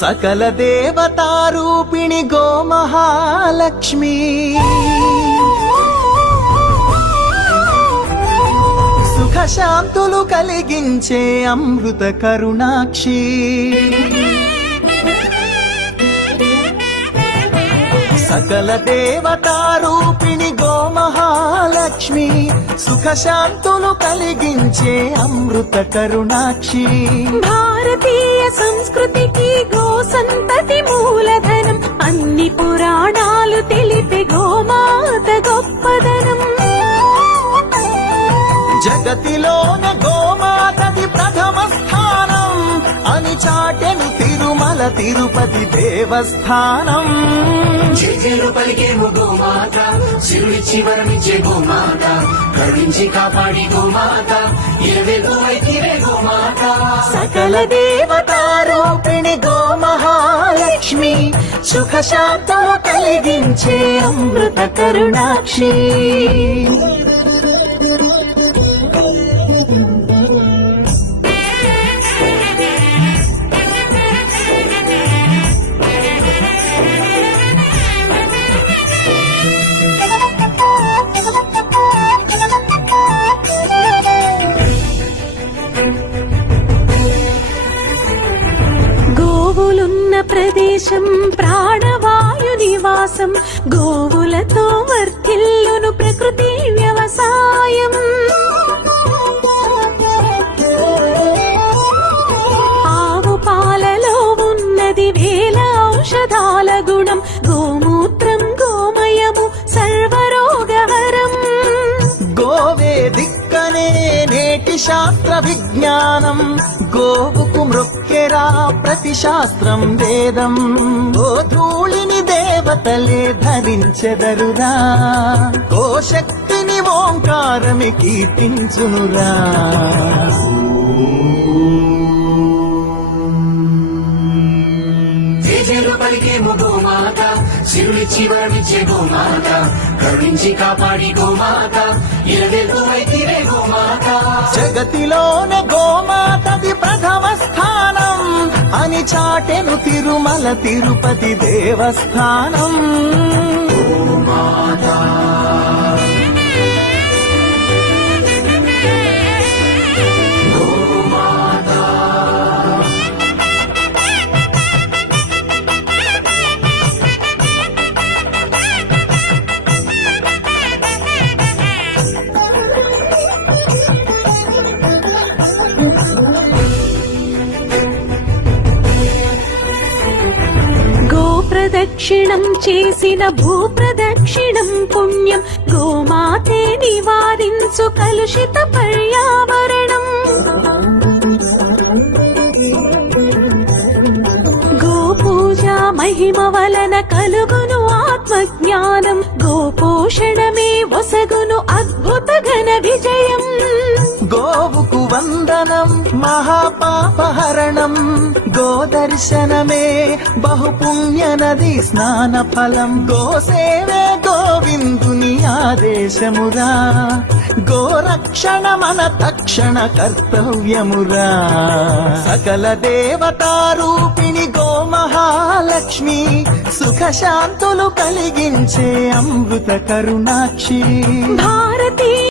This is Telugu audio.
సకల దేవతారూపిణి గోమహాలక్ష్మి సుఖశాంతులు కలిగించే అమృత కరుణాక్షి సకల దేవతారూపిణి గోమహాలక్ష్మి సుఖశాంతులు కలిగించే అమృత కరుణాక్షి భారతీయ సంస్కృతికి గో సంతతి మూలధనం అన్ని పురాణాలు తెలిపే గోమాత గొప్పదనం జగతిలోనే గోమాతది ప్రథమ స్థానం అని చాటెను తిరుమల తిరుపతి దేవస్థానం జేజేలు పలికేము గోమాత శివుడిచ్చి వరమిచ్చే గోమాత కరుణించి కాపాడి గోమాత ఇరవెగువైతివే గోమాత సకల దేవతారూపిణి గోమహాలక్ష్మి సుఖశాంతులు కలిగించే అమృత కరుణాక్షి గోవులున్న ప్రదేశం ప్రాణవాయు నివాసం గోవులతో వర్ధిల్లును ప్రకృతి వ్యవసాయం ఆవు పాలలో ఉన్నది వేల ఔషధాల గుణం గోమూత్రం గోమయము సర్వరోగహరం గోవే దిక్కనే నేటి శాస్త్ర విజ్ఞానం గోవుకు మృక్కెరా ప్రతి శాస్త్రం వేదం గోధూళిని దేవతలే ధరించెదరురా గోశక్తిని ఓంకారమి కీర్తించునురా జేజేలు పలికేము గోమాత శివుడిచ్చి వరమిచ్చే గోమాత కరుణించి కాపాడి గోమాత ఇరవెగువైతివే గోమాత జగతిలోనే గోమాతది ప్రథమ స్థానం అని చాటెను తిరుమల తిరుపతి దేవస్థానం గోమాత ప్రదక్షిణం చేసిన భూప్రదక్షిణం పుణ్యం గోమాతే నివారించు కలుషిత పర్యావరణం గోపూజ మహిమ వలన కలుగును ఆత్మజ్ఞానం గోపోషణమే ఒసగును అద్భుత ఘన విజయం గోవుకు వందనం మహాపాపహరణం గోదర్శనమే బహుపుణ్య నది స్నాన ఫలం గోసేవే గోవిందుని ఆదేశమురా గోరక్షణ మన తక్షణ కర్తవ్యమురా సకల దేవతారూపిణి గోమహాలక్ష్మి సుఖశాంతులు కలిగించే అమృత కరుణాక్షి భారతీయ